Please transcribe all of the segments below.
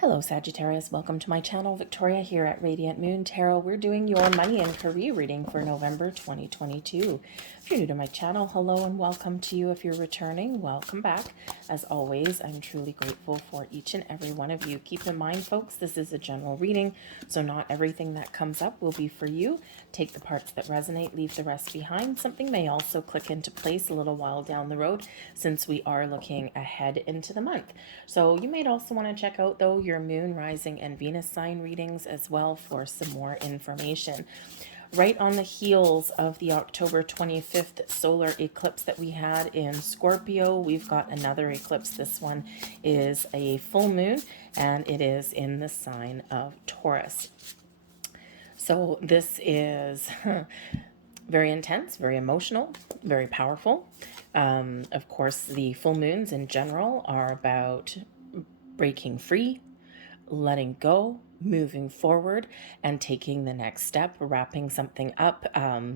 Hello Sagittarius, welcome to my channel. Victoria here at Radiant Moon Tarot. We're doing your money and career reading for November 2022. If you're new to my channel, hello and welcome to you. If you're returning, welcome back. As always, I'm truly grateful for each and every one of you. Keep in mind, folks, this is a general reading, so not everything that comes up will be for you. Take the parts that resonate, leave the rest behind. Something may also click into place a little while down the road since we are looking ahead into the month. So you might also want to check out, though, your moon, rising, and Venus sign readings as well for some more information. Right on the heels of the October 25th solar eclipse that we had in Scorpio, we've got another eclipse. This one is a full moon, and it is in the sign of Taurus. So this is very intense, very emotional, very powerful. Of course, the full moons in general are about breaking free, letting go, moving forward, and taking the next step, wrapping something up,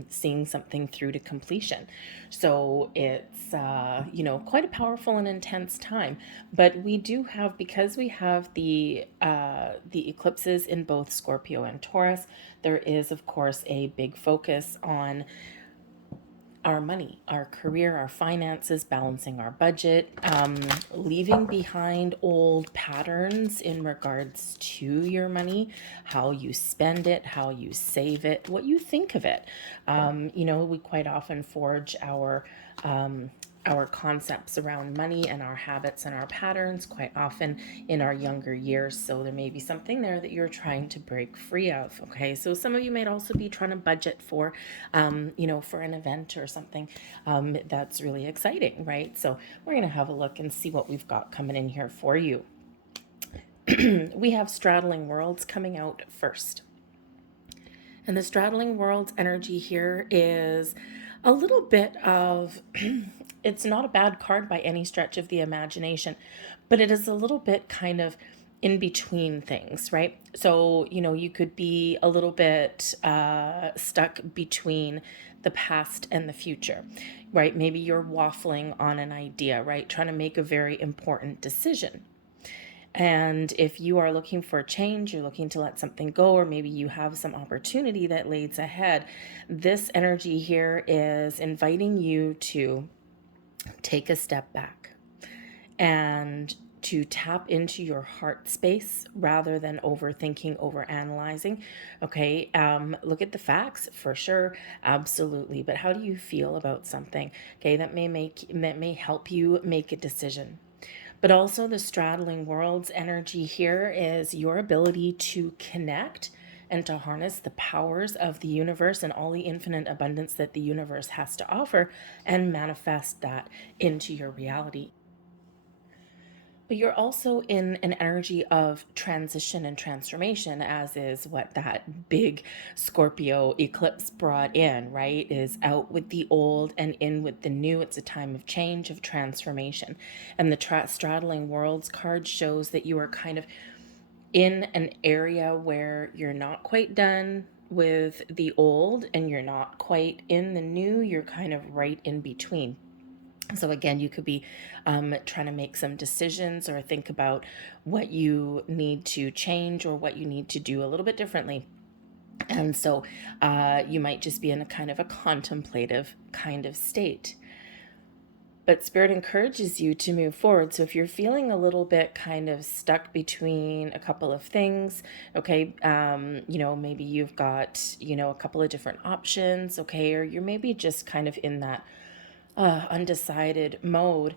seeing something through to completion. So it's, quite a powerful and intense time. But we do have, because we have the eclipses in both Scorpio and Taurus, there is, of course, a big focus on our money, our career, our finances, balancing our budget, leaving behind old patterns in regards to your money, how you spend it, how you save it, what you think of it. We quite often forge our concepts around money and our habits and our patterns quite often in our younger years. So there may be something there that you're trying to break free of. Okay. So some of you might also be trying to budget for, for an event or something that's really exciting, right? So we're going to have a look and see what we've got coming in here for you. We have Straddling Worlds coming out first. And the Straddling Worlds energy here is a little bit of, it's not a bad card by any stretch of the imagination, but it is a little bit kind of in between things, right? So, you could be a little bit stuck between the past and the future, right? Maybe you're waffling on an idea, right? Trying to make a very important decision. And if you are looking for a change, you're looking to let something go, or maybe you have some opportunity that lays ahead, this energy here is inviting you to take a step back and to tap into your heart space rather than overthinking, overanalyzing. Okay, look at the facts for sure, absolutely. But how do you feel about something? Okay, that may help you make a decision. But also the Straddling Worlds energy here is your ability to connect and to harness the powers of the universe and all the infinite abundance that the universe has to offer and manifest that into your reality. But you're also in an energy of transition and transformation, as is what that big Scorpio eclipse brought in, right? Is out with the old and in with the new. It's a time of change, of transformation. And the Straddling Worlds card shows that you are kind of in an area where you're not quite done with the old and you're not quite in the new. You're kind of right in between. So again, you could be trying to make some decisions or think about what you need to change or what you need to do a little bit differently. And so you might just be in a kind of a contemplative kind of state. But Spirit encourages you to move forward. So if you're feeling a little bit kind of stuck between a couple of things, okay, maybe you've got, a couple of different options, okay, or you're maybe just kind of in that undecided mode.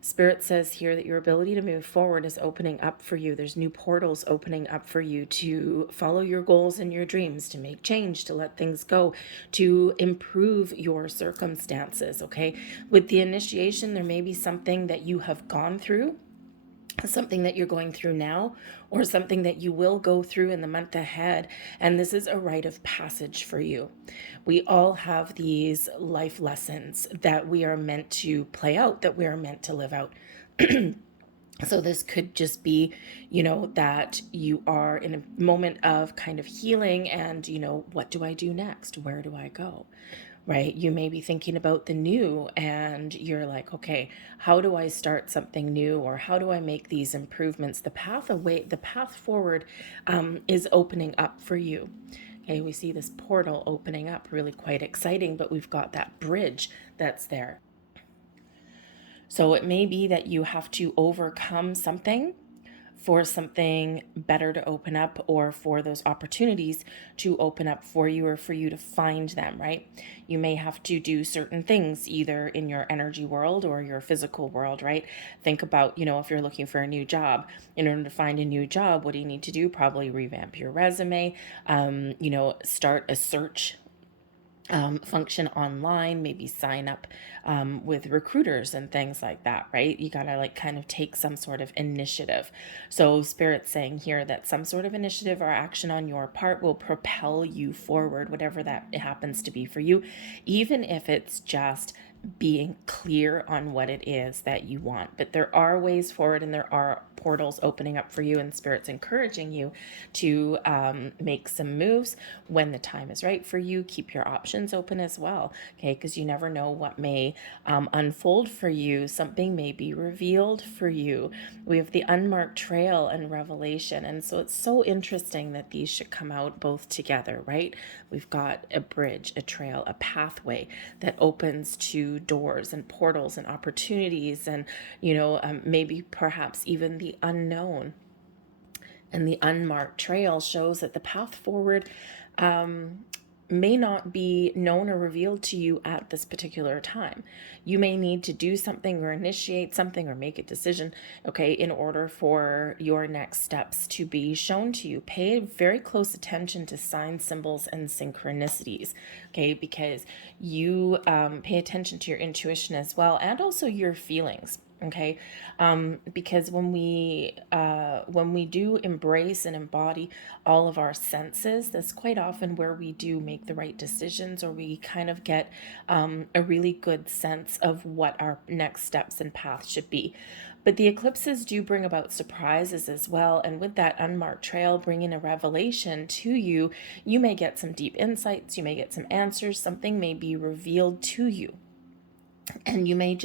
Spirit says here that your ability to move forward is opening up for you. There's new portals opening up for you to follow your goals and your dreams, to make change, to let things go, to improve your circumstances, okay? With the initiation, there may be something that you have gone through, something that you're going through now, or something that you will go through in the month ahead. And this is a rite of passage for you. We all have these life lessons that we are meant to play out, that we are meant to live out. So this could just be, that you are in a moment of kind of healing and, what do I do next? Where do I go? right? You may be thinking about the new and you're like, okay, how do I start something new, or how do I make these improvements? The path forward is opening up for you. Okay, we see this portal opening up, really quite exciting, but we've got that bridge that's there. So it may be that you have to overcome something for something better to open up, or for those opportunities to open up for you, or for you to find them, right? You may have to do certain things either in your energy world or your physical world, right? Think about, if you're looking for a new job, in order to find a new job, what do you need to do? Probably revamp your resume, start a search function online, maybe sign up with recruiters and things like that, right? You gotta kind of take some sort of initiative. So Spirit's saying here that some sort of initiative or action on your part will propel you forward, whatever that happens to be for you, even if it's just being clear on what it is that you want. But there are ways forward, and there are portals opening up for you, and Spirit's encouraging you to make some moves when the time is right for you. Keep your options open as well, okay? Because you never know what may unfold for you. Something may be revealed for you. We have the unmarked trail and revelation, and so it's so interesting that these should come out both together, right? We've got a bridge, a trail, a pathway that opens to doors and portals and opportunities, and maybe perhaps even the unknown. And the unmarked trail shows that the path forward may not be known or revealed to you at this particular time. You may need to do something or initiate something or make a decision, okay, in order for your next steps to be shown to you. Pay very close attention to signs, symbols, and synchronicities, okay, because you pay attention to your intuition as well, and also your feelings. Okay, because when we do embrace and embody all of our senses, that's quite often where we do make the right decisions, or we kind of get a really good sense of what our next steps and path should be. But the eclipses do bring about surprises as well, and with that unmarked trail bringing a revelation to you, you may get some deep insights, you may get some answers, something may be revealed to you, and you may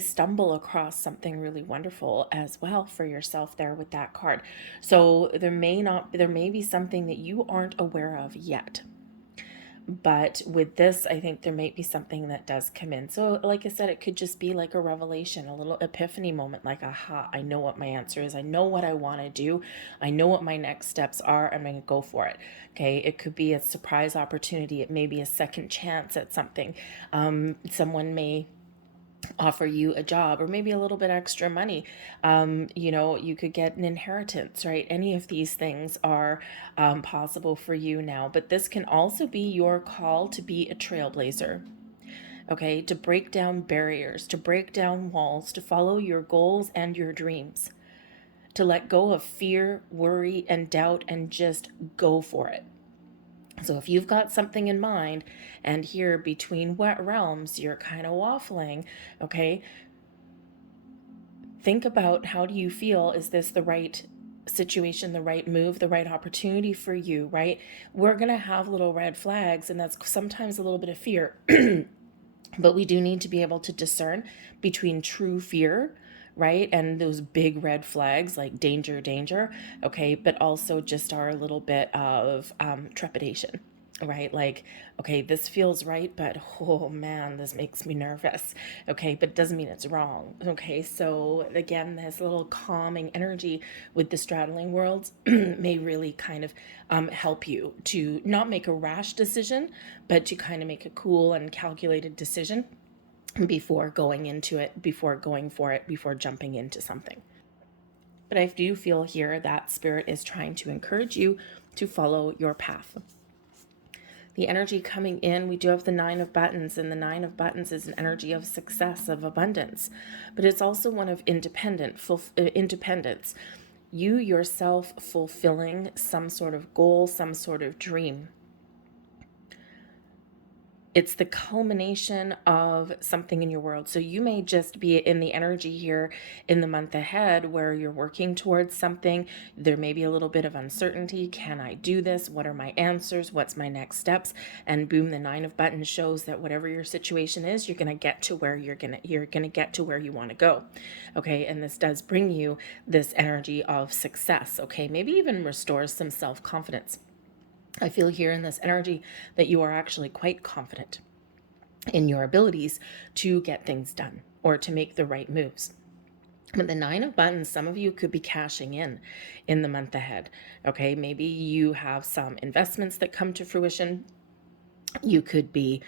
stumble across something really wonderful as well for yourself there with that card. So there may be something that you aren't aware of yet. But with this, I think there might be something that does come in. So like I said, it could just be like a revelation, a little epiphany moment, like, aha, I know what my answer is. I know what I want to do. I know what my next steps are. I'm going to go for it. Okay. It could be a surprise opportunity. It may be a second chance at something. Someone may offer you a job, or maybe a little bit extra money. You could get an inheritance, right? Any of these things are possible for you now, but this can also be your call to be a trailblazer. Okay, to break down barriers, to break down walls, to follow your goals and your dreams, to let go of fear, worry, and doubt, and just go for it. So if you've got something in mind, and here between wet realms, you're kind of waffling, okay, think about, how do you feel? Is this the right situation, the right move, the right opportunity for you, right? We're going to have little red flags, and that's sometimes a little bit of fear. But we do need to be able to discern between true fear, right, and those big red flags like danger, danger, okay, but also just our little bit of trepidation, right? Like, okay, this feels right, but oh man, this makes me nervous. Okay, but it doesn't mean it's wrong. Okay, so again, this little calming energy with the straddling worlds may really kind of help you to not make a rash decision, but to kind of make a cool and calculated decision before going into it, before going for it, before jumping into something. But I do feel here that Spirit is trying to encourage you to follow your path. The energy coming in, we do have the Nine of Buttons, and the Nine of Buttons is an energy of success, of abundance, but it's also one of independence. You yourself fulfilling some sort of goal, some sort of dream. it's the culmination of something in your world. So you may just be in the energy here in the month ahead where you're working towards something. There may be a little bit of uncertainty. Can I do this? What are my answers? What's my next steps? And boom, the 9 of buttons shows that whatever your situation is, you're going to get to where you're going to get to where you want to go. Okay? And this does bring you this energy of success. Okay? Maybe even restores some self-confidence. I feel here in this energy that you are actually quite confident in your abilities to get things done or to make the right moves. But the 9 of buttons, some of you could be cashing in the month ahead. Okay, maybe you have some investments that come to fruition. You could be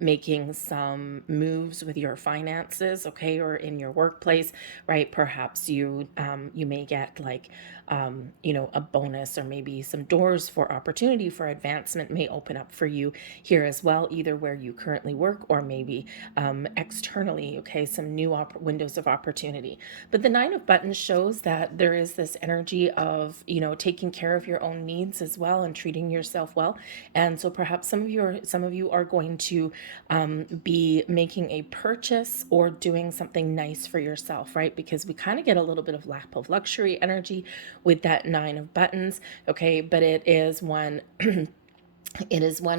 making some moves with your finances, okay, or in your workplace, right? Perhaps you may get like a bonus, or maybe some doors for opportunity for advancement may open up for you here as well, either where you currently work or maybe externally, okay, some new windows of opportunity. But the 9 of buttons shows that there is this energy of, taking care of your own needs as well and treating yourself well. And so perhaps some of you are going to be making a purchase or doing something nice for yourself, right? Because we kind of get a little bit of lap of luxury energy with that 9 of buttons, okay? But it is one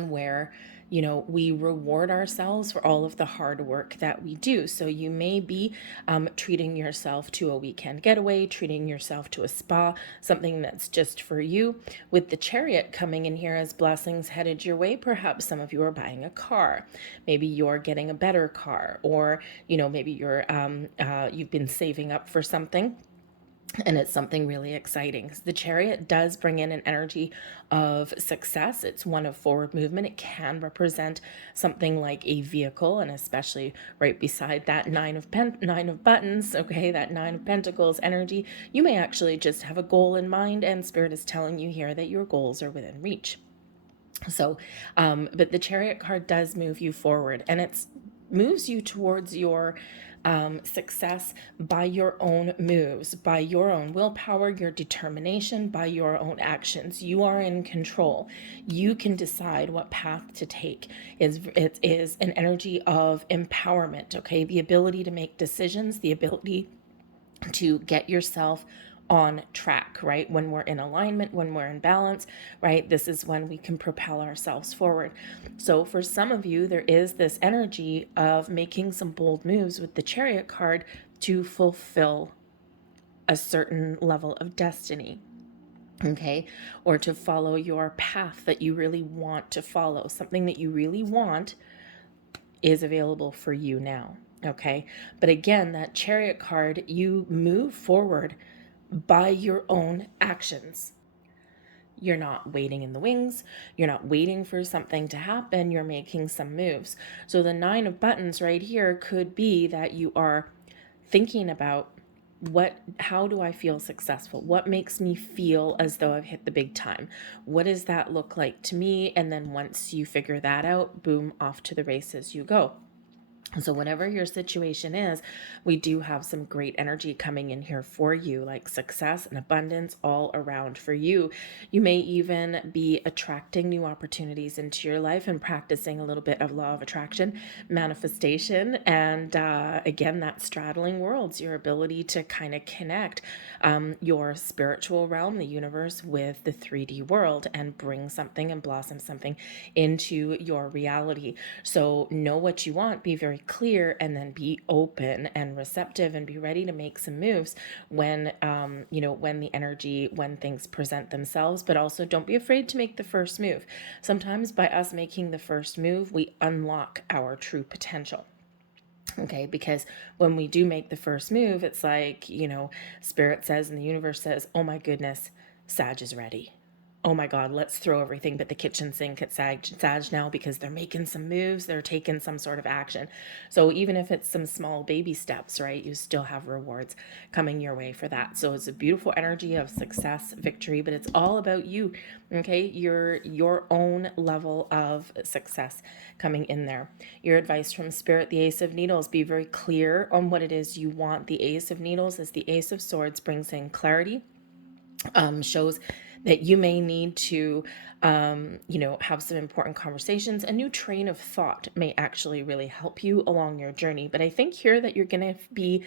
where we reward ourselves for all of the hard work that we do. So you may be treating yourself to a weekend getaway, treating yourself to a spa, something that's just for you. With the Chariot coming in here as blessings headed your way, perhaps some of you are buying a car. Maybe you're getting a better car, or maybe you've been saving up for something. And it's something really exciting. The Chariot does bring in an energy of success. It's one of forward movement. It can represent something like a vehicle, and especially right beside that 9 of buttons, okay, that 9 of pentacles energy, you may actually just have a goal in mind, and Spirit is telling you here that your goals are within reach. So, but the Chariot card does move you forward, and it moves you towards your success by your own moves, by your own willpower, your determination, by your own actions. You are in control. You can decide what path to take. It is an energy of empowerment, okay? The ability to make decisions, the ability to get yourself on track, right? When we're in alignment, when we're in balance, right? This is when we can propel ourselves forward. So for some of you, there is this energy of making some bold moves with the Chariot card to fulfill a certain level of destiny, okay? Or to follow your path that you really want to follow. Something that you really want is available for you now, okay? But again, that Chariot card, you move forward by your own actions. You're not waiting in the wings. You're not waiting for something to happen. You're making some moves. So the 9 of buttons right here could be that you are thinking about how do I feel successful? What makes me feel as though I've hit the big time? What does that look like to me? And then once you figure that out, boom, off to the races you go. So whatever your situation is, we do have some great energy coming in here for you, like success and abundance all around for you. You may even be attracting new opportunities into your life and practicing a little bit of law of attraction, manifestation, and again, that straddling worlds, your ability to kind of connect your spiritual realm, the universe, with the 3D world and bring something and blossom something into your reality. So know what you want, be very clear, and then be open and receptive and be ready to make some moves when when things present themselves. But also don't be afraid to make the first move. Sometimes by us making the first move, we unlock our true potential. Okay, because when we do make the first move, it's like, Spirit says and the universe says, oh my goodness, Sag is ready. Oh my God, let's throw everything but the kitchen sink at Sag now, because they're making some moves, they're taking some sort of action. So even if it's some small baby steps, right, you still have rewards coming your way for that. So it's a beautiful energy of success, victory, but it's all about you, okay? Your own level of success coming in there. Your advice from Spirit, the Ace of Needles, be very clear on what it is you want. The Ace of Needles is the Ace of Swords, brings in clarity, shows that you may need to, have some important conversations. A new train of thought may actually really help you along your journey. But I think here that you're going to be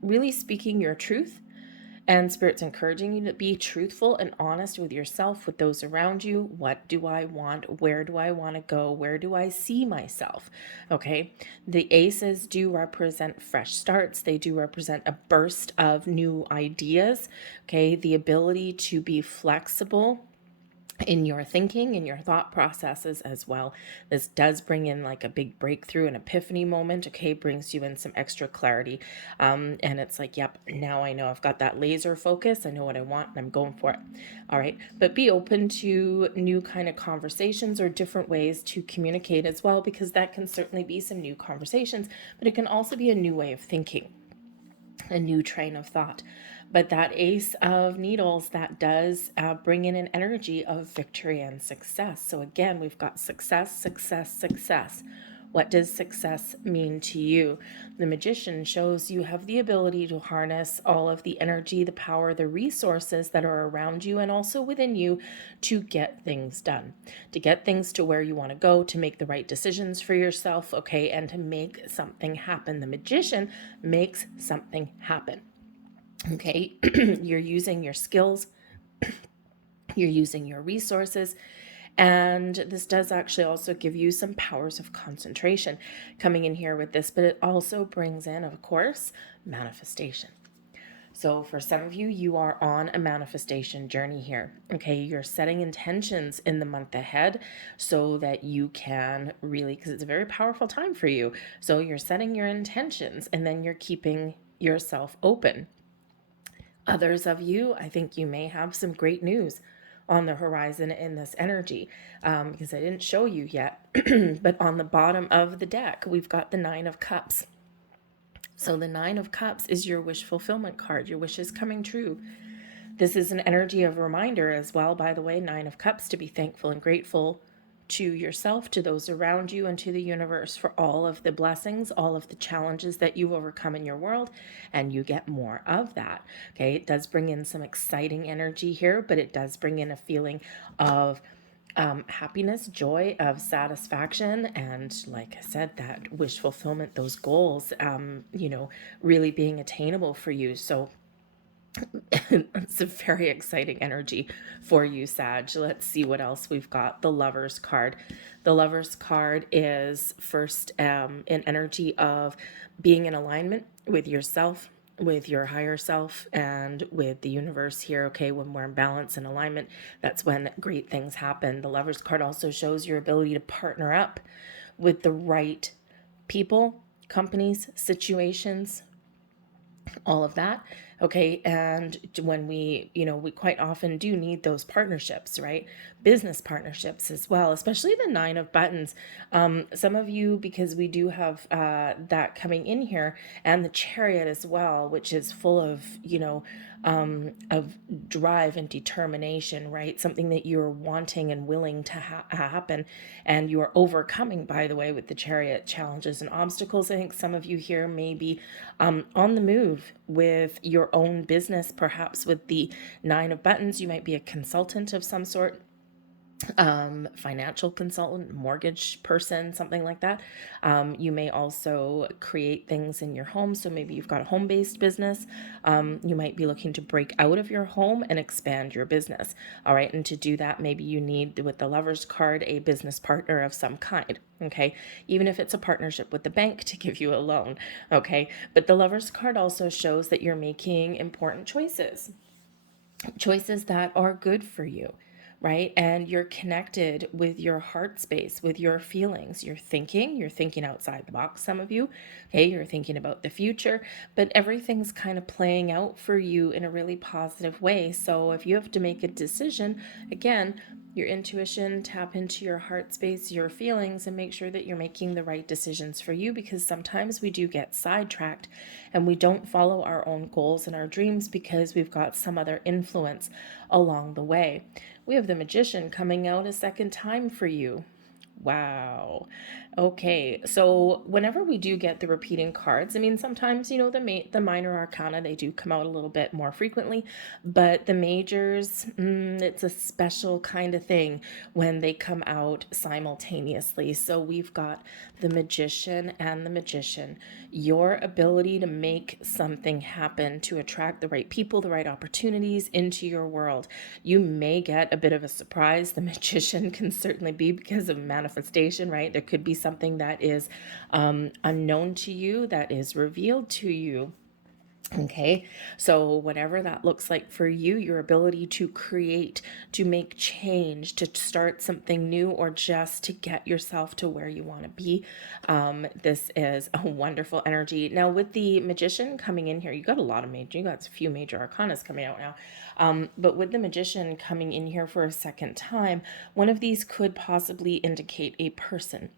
really speaking your truth, and Spirit's encouraging you to be truthful and honest with yourself, with those around you. What do I want? Where do I want to go? Where do I see myself? Okay. The aces do represent fresh starts. They do represent a burst of new ideas. Okay. The ability to be flexible in your thinking, in your thought processes as well. This does bring in like a big breakthrough, an epiphany moment, okay, brings you in some extra clarity. And it's like, yep, now I know I've got that laser focus. I know what I want and I'm going for it. All right. But be open to new kind of conversations or different ways to communicate as well, because that can certainly be some new conversations, but it can also be a new way of thinking, a new train of thought. But that Ace of Needles, that does bring in an energy of victory and success. So again, we've got success, success, success. What does success mean to you? The Magician shows you have the ability to harness all of the energy, the power, the resources that are around you and also within you to get things done, to get things to where you want to go, to make the right decisions for yourself, okay, and to make something happen. The Magician makes something happen. Okay, you're using your skills, you're using your resources, and this does actually also give you some powers of concentration coming in here with this, but it also brings in, of course, manifestation. So for some of you, you are on a manifestation journey here. Okay, you're setting intentions in the month ahead so that you can really, because it's a very powerful time for you. So you're setting your intentions and then you're keeping yourself open. Others of you, I think you may have some great news on the horizon in this energy, because I didn't show you yet. But on the bottom of the deck, we've got the Nine of Cups. So the Nine of Cups is your wish fulfillment card, your wishes coming true. This is an energy of reminder as well, by the way, Nine of Cups, to be thankful and grateful to yourself, to those around you, and to the universe for all of the blessings, all of the challenges that you've overcome in your world, and you get more of that. Okay, it does bring in some exciting energy here, but it does bring in a feeling of happiness, joy, of satisfaction, and like I said, that wish fulfillment, those goals, really being attainable for you. So it's a very exciting energy for you, Sag. Let's see what else we've got. The Lover's card. The Lover's card is first an energy of being in alignment with yourself, with your higher self, and with the universe here. Okay, when we're in balance and alignment, that's when great things happen. The Lover's card also shows your ability to partner up with the right people, companies, situations, all of that. Okay. And when we quite often do need those partnerships, right? Business partnerships as well, especially the Nine of Buttons. Some of you, because we do have that coming in here, and the Chariot as well, which is full of, of drive and determination, right? Something that you're wanting and willing to happen. And you are overcoming, by the way, with the Chariot, challenges and obstacles. I think some of you here may be on the move with your own business, perhaps with the Nine of Buttons. You might be a consultant of some sort, financial consultant, mortgage person, something like that. You may also create things in your home. So maybe you've got a home-based business. You might be looking to break out of your home and expand your business. All right. And to do that, maybe you need, with the Lover's card, a business partner of some kind. Okay. Even if it's a partnership with the bank to give you a loan. Okay. But the Lover's card also shows that you're making important choices that are good for you, right? And you're connected with your heart space, with your feelings. You're thinking outside the box, some of you. Okay, you're thinking about the future, but everything's kind of playing out for you in a really positive way. So if you have to make a decision, again, your intuition, tap into your heart space, your feelings, and make sure that you're making the right decisions for you, because sometimes we do get sidetracked and we don't follow our own goals and our dreams because we've got some other influence along the way. We have the Magician coming out a second time for you. Wow. Okay. So whenever we do get the repeating cards, I mean, sometimes, the minor arcana, they do come out a little bit more frequently, but the majors, it's a special kind of thing when they come out simultaneously. So we've got the Magician and the Magician. Your ability to make something happen, to attract the right people, the right opportunities into your world. You may get a bit of a surprise. The Magician can certainly be because of manifestation, right? There could be something that is unknown to you that is revealed to you. Okay, so whatever that looks like for you, your ability to create, to make change, to start something new, or just to get yourself to where you want to be, this is a wonderful energy. Now, with the Magician coming in here, you got a few major arcanas coming out now. But with the Magician coming in here for a second time, one of these could possibly indicate a person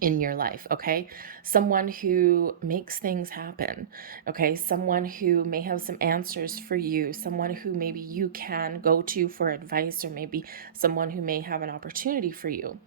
in your life, okay? Someone who makes things happen, okay? Someone who may have some answers for you, someone who maybe you can go to for advice, or maybe someone who may have an opportunity for you.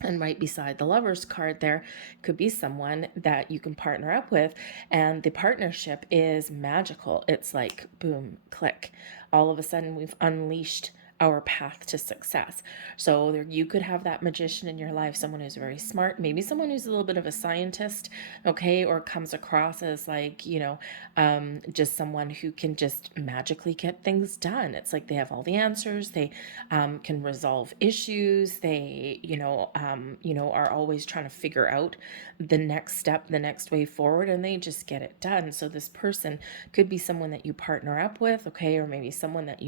And right beside the Lover's card there could be someone that you can partner up with, and the partnership is magical. It's like boom, click. All of a sudden we've unleashed our path to success. So you could have that Magician in your life, someone who's very smart, maybe someone who's a little bit of a scientist, okay, or comes across as like, just someone who can just magically get things done. It's like they have all the answers. They can resolve issues. They, are always trying to figure out the next step, the next way forward, and they just get it done. So this person could be someone that you partner up with, okay, or maybe someone that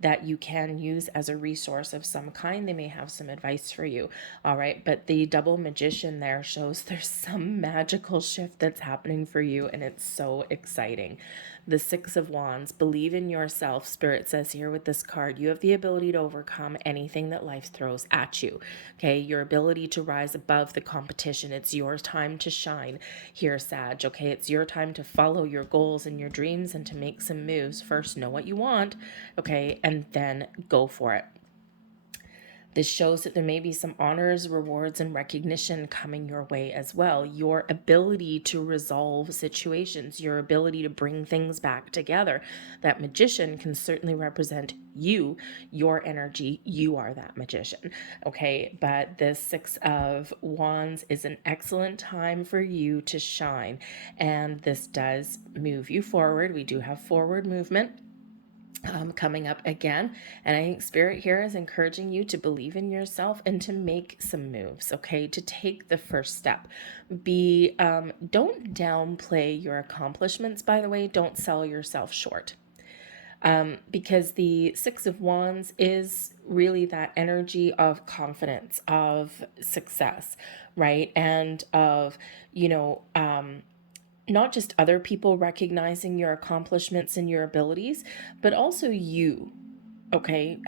that you can use as a resource of some kind. They may have some advice for you, all right? But the double Magician there shows there's some magical shift that's happening for you, and it's so exciting. The Six of Wands, believe in yourself. Spirit says here with this card, you have the ability to overcome anything that life throws at you, okay? Your ability to rise above the competition. It's your time to shine here, Sag, okay? It's your time to follow your goals and your dreams and to make some moves. First, know what you want, okay? And then go for it. This shows that there may be some honors, rewards, and recognition coming your way as well. Your ability to resolve situations, your ability to bring things back together. That Magician can certainly represent you, your energy. You are that Magician, okay? But this Six of Wands is an excellent time for you to shine, and this does move you forward. We do have forward movement coming up again. And I think Spirit here is encouraging you to believe in yourself and to make some moves, okay? To take the first step. Don't downplay your accomplishments, by the way. Don't sell yourself short. Because the Six of Wands is really that energy of confidence, of success, right? And of, not just other people recognizing your accomplishments and your abilities, but also you, okay?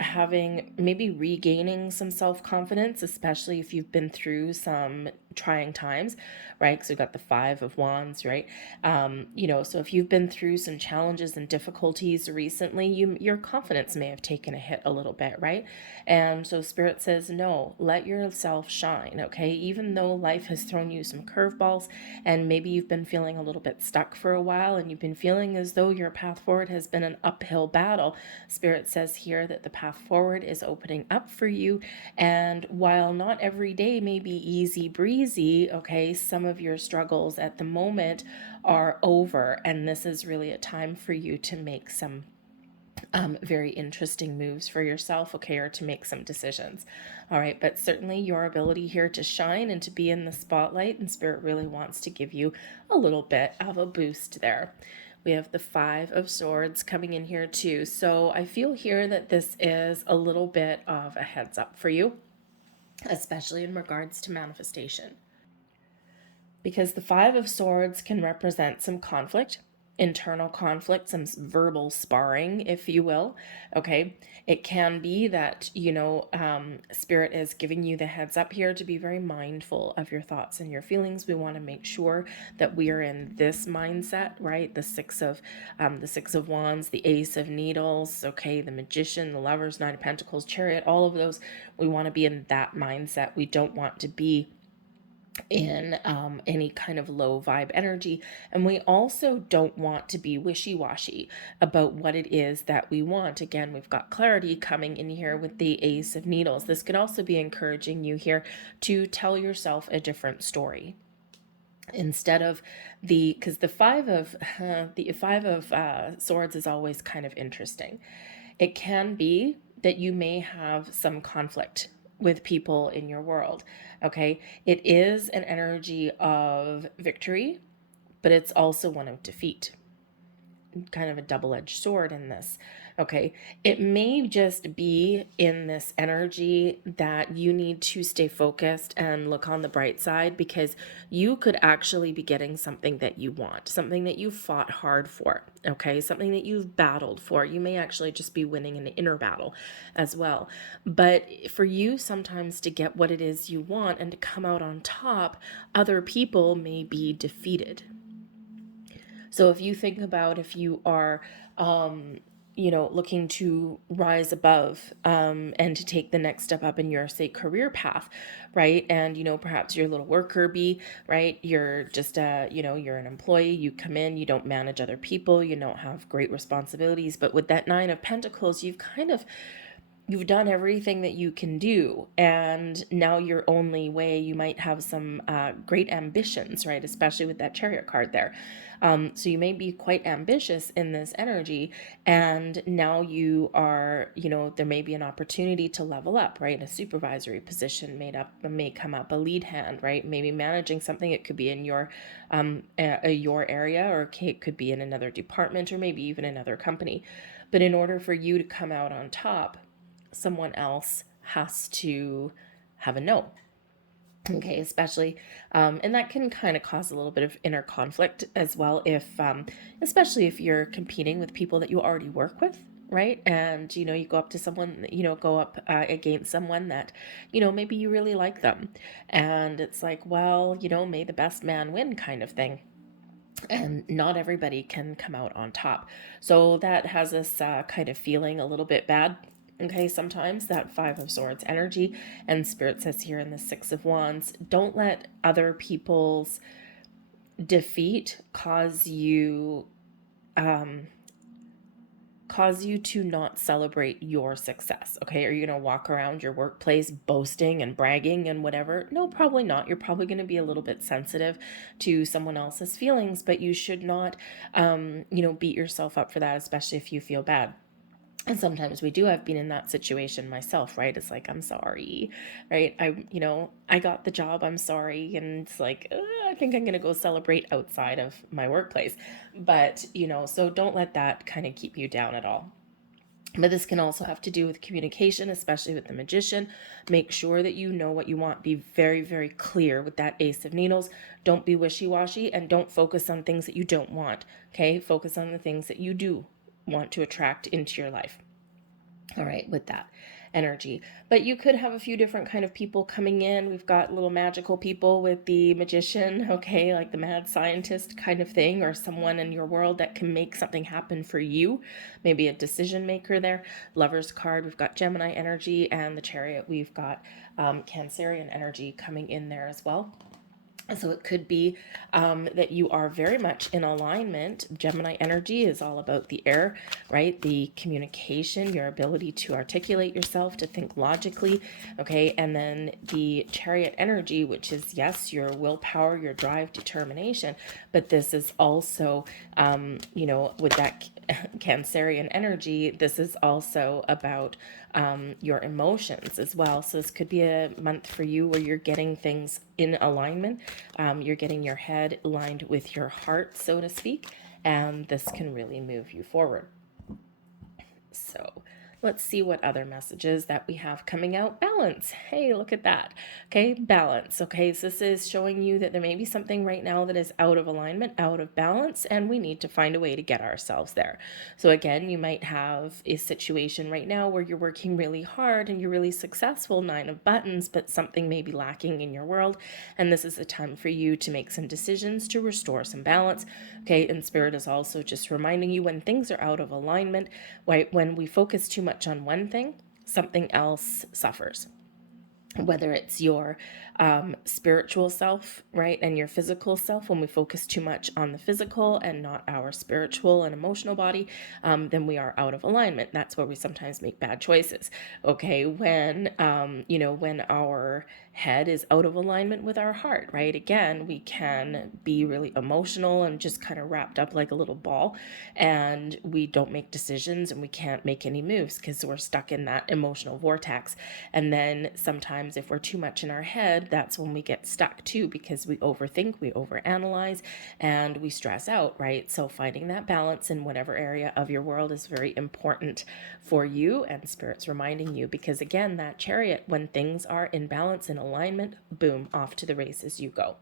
Maybe regaining some self-confidence, especially if you've been through some trying times, right? So we've got the Five of Wands, right? So if you've been through some challenges and difficulties recently, your confidence may have taken a hit a little bit, right? And so Spirit says, no, let yourself shine, okay? Even though life has thrown you some curveballs and maybe you've been feeling a little bit stuck for a while and you've been feeling as though your path forward has been an uphill battle, Spirit says here that the path forward is opening up for you. And while not every day may be easy breezy, okay, some of your struggles at the moment are over, and this is really a time for you to make some very interesting moves for yourself, okay, or to make some decisions. All right, but certainly your ability here to shine and to be in the spotlight, and Spirit really wants to give you a little bit of a boost there. We have the Five of Swords coming in here too. So I feel here that this is a little bit of a heads up for you, especially in regards to manifestation. Because the Five of Swords can represent some conflict. internal conflict, some verbal sparring, if you will. Okay. It can be that, Spirit is giving you the heads up here to be very mindful of your thoughts and your feelings. We want to make sure that we are in this mindset, right? The Six of Wands, the Ace of Needles, okay, the Magician, the Lovers, Nine of Pentacles, Chariot, all of those. We want to be in that mindset. We don't want to be in any kind of low vibe energy. And we also don't want to be wishy-washy about what it is that we want. Again, we've got clarity coming in here with the Ace of Needles. This could also be encouraging you here to tell yourself a different story. Instead of because the five of swords is always kind of interesting. It can be that you may have some conflict with people in your world. Okay. It is an energy of victory, but it's also one of defeat. Kind of a double-edged sword in this. Okay. It may just be in this energy that you need to stay focused and look on the bright side, because you could actually be getting something that you want, something that you fought hard for. Okay. Something that you've battled for. You may actually just be winning an inner battle as well. But for you sometimes to get what it is you want and to come out on top, other people may be defeated. So if you think about if you are, looking to rise above and to take the next step up in your, say, career path, right? And, perhaps you're a little worker bee, right? You're just, you're an employee, you come in, you don't manage other people, you don't have great responsibilities. But with that Nine of Pentacles, you've done everything that you can do, and now your only way, you might have some great ambitions, right? Especially with that Chariot card there. So you may be quite ambitious in this energy, and now you are, there may be an opportunity to level up, right? A supervisory position may come up, a lead hand, right? Maybe managing something. It could be in your area, or it could be in another department, or maybe even another company. But in order for you to come out on top, someone else has to have a no. Okay, especially, and that can kind of cause a little bit of inner conflict as well, especially if you're competing with people that you already work with, right? And, you go up to someone, against someone that, maybe you really like them. And it's like, well, may the best man win kind of thing. And not everybody can come out on top. So that has us kind of feeling a little bit bad. Okay, sometimes that Five of Swords energy, and Spirit says here in the Six of Wands, don't let other people's defeat cause you to not celebrate your success. Okay, are you going to walk around your workplace boasting and bragging and whatever? No, probably not. You're probably going to be a little bit sensitive to someone else's feelings, but you should not beat yourself up for that, especially if you feel bad. And sometimes we do. I've been in that situation myself, right? It's like, I'm sorry, right? I got the job, I'm sorry. And it's like, I think I'm going to go celebrate outside of my workplace. But, so don't let that kind of keep you down at all. But this can also have to do with communication, especially with the Magician. Make sure that you know what you want. Be very, very clear with that Ace of Needles. Don't be wishy-washy, and don't focus on things that you don't want. Okay? Focus on the things that you do want to attract into your life. All right, with that energy. But you could have a few different kind of people coming in. We've got little magical people with the Magician, okay, like the mad scientist kind of thing, or someone in your world that can make something happen for you. Maybe a decision maker there. Lover's card, we've got Gemini energy, and the Chariot, we've got Cancerian energy coming in there as well. So it could be that you are very much in alignment. Gemini energy is all about the air, right? The communication, your ability to articulate yourself, to think logically, okay? And then the Chariot energy, which is, yes, your willpower, your drive, determination. But this is also, with that Cancerian energy, this is also about your emotions as well. So this could be a month for you where you're getting things in alignment. You're getting your head aligned with your heart, so to speak, and this can really move you forward. So Let's see what other messages that we have coming out. Balance. Hey, look at that. Okay, balance. Okay, so this is showing you that there may be something right now that is out of alignment, out of balance, and we need to find a way to get ourselves there. So again, you might have a situation right now where you're working really hard and you're really successful, 9 of Buttons, but something may be lacking in your world, and this is a time for you to make some decisions to restore some balance. Okay, and Spirit is also just reminding you when things are out of alignment, right? When we focus too much on one thing, something else suffers, whether it's your spiritual self, right, and your physical self. When we focus too much on the physical and not our spiritual and emotional body, then we are out of alignment. That's where we sometimes make bad choices. Okay, when when our head is out of alignment with our heart, right, again, we can be really emotional and just kind of wrapped up like a little ball, and we don't make decisions and we can't make any moves because we're stuck in that emotional vortex. And then sometimes if we're too much in our head, that's when we get stuck too, because we overthink, we overanalyze, and we stress out, right? So finding that balance in whatever area of your world is very important for you, and Spirit's reminding you, because again, that Chariot, when things are in balance and alignment, boom, off to the races you go.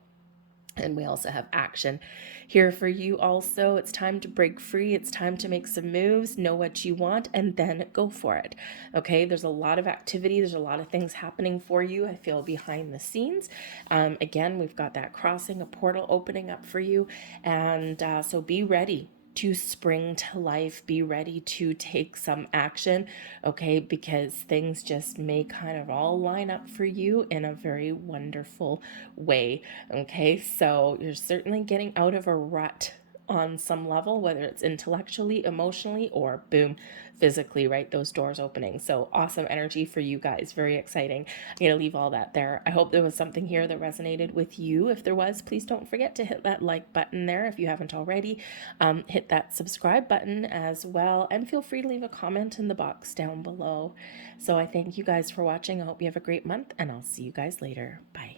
And we also have action here for you also. It's time to break free. It's time to make some moves, know what you want, and then go for it. Okay, there's a lot of activity. There's a lot of things happening for you, I feel, behind the scenes. Again, we've got that crossing, a portal opening up for you. And so be ready to spring to life. Be ready to take some action, okay? Because things just may kind of all line up for you in a very wonderful way, okay? So you're certainly getting out of a rut on some level, whether it's intellectually, emotionally, or boom, physically, right? Those doors opening. So awesome energy for you guys. Very exciting. I'm going to leave all that there. I hope there was something here that resonated with you. If there was, please don't forget to hit that like button there if you haven't already. Hit that subscribe button as well, and feel free to leave a comment in the box down below. So I thank you guys for watching. I hope you have a great month, and I'll see you guys later. Bye.